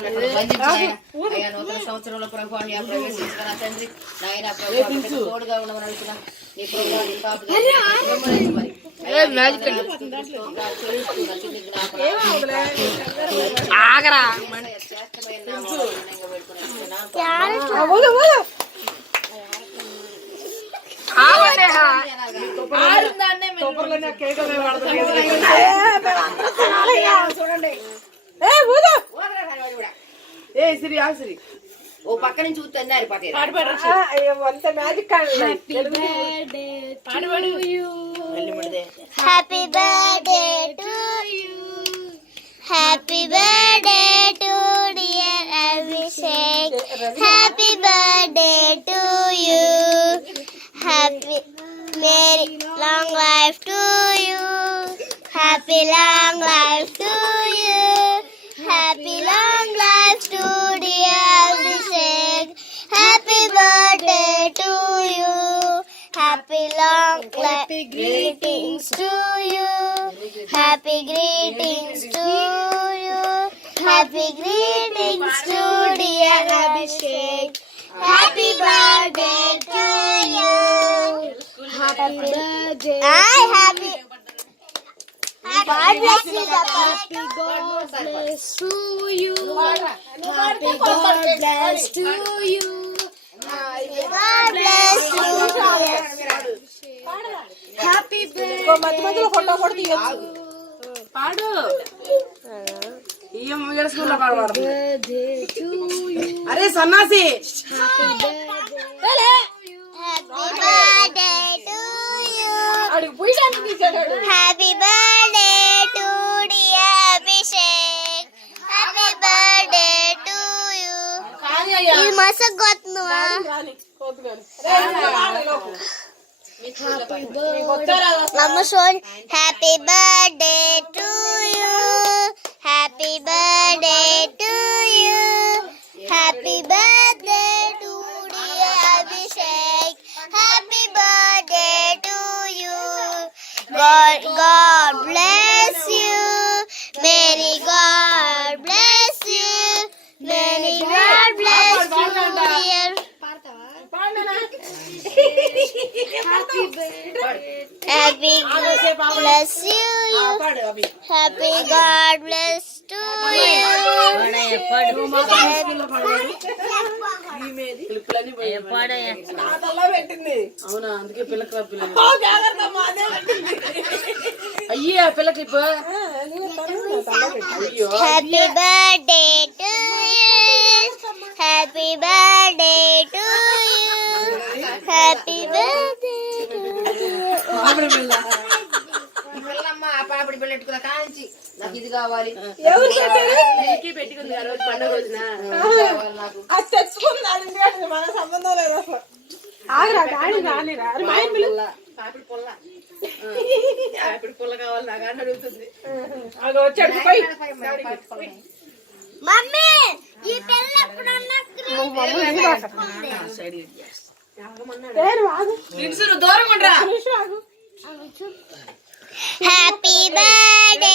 అయ్యా నూతన సంవత్సరంలో ప్రభావం ప్రవేశించిన తండ్రి నాయన ప్రభావం తోడుగా ఉండమని అడుగుతున్నా నీ చూడండి ఏ సిరి ఆ సిరి ఓ పక్క నుంచి చూస్తున్నారు happy birthday to you happy birthday to dear Abhishek happy birthday to you happy Mary long life to you happy long life to you happy long life to dear Abhishek happy birthday to you happy long life greetings to you happy greetings to you happy greetings to dear Abhishek happy birthday to you happy birthday happy God bless you happy God bless to you happy God bless to you God bless you happy birthday photo కూడా తీయొచ్చు పాడు అరే సన్నాసి happy birthday to you happy birthday to dear Abhishek happy birthday to you ఇది మసక్ గొత్తువా Mama son happy birthday to you happy birthday to you happy birthday to dear Abhishek happy birthday to you God bless you Mary God bless you Mary God bless you dear Happy bless you happy God bless to you అవునా అందుకే పిల్లకి అయ్యా పిల్లకి happy birthday to you happy birthday to you happy birthday to you పిల్లమ్మ ఆ పాపడి పిల్ల పెట్టుకున్న కాంచి నాకు ఇది కావాలి పెట్టుకుంది ఆ రోజు పండుగ రోజున మన సంబంధం లేదు అసలు పాపిడి పుల్ల పాపిడి పుల్ల కావాలి నాకు అని అడుగుతుంది మమ్మీ ఈ పిల్ల ఎప్పుడన్నా దూరం ఉండరా హ్యాపీ బర్త్డే